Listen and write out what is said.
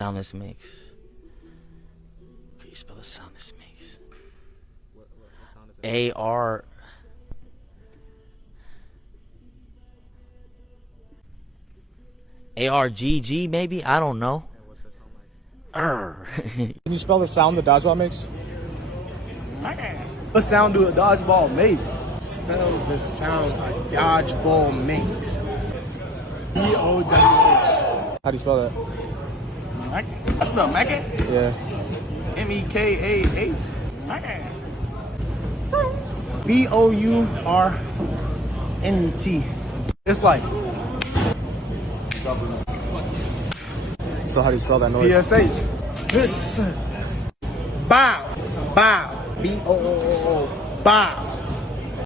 Sound this makes. Can you spell the sound this makes? What sound is it? A-R... A-R-G-G maybe? I don't know. Yeah, what's that sound like? Can you spell the sound the dodgeball makes? What sound do a dodgeball make? Spell the sound a dodgeball makes. D-O-W-H. How do you spell that? I spell Mackin. Yeah. M-E-K-A-H. B-O-U-R-N-T. It's like So how do you spell that noise? P-S-H. Listen. Bow. Bow. B-O-O-O-O. Bow.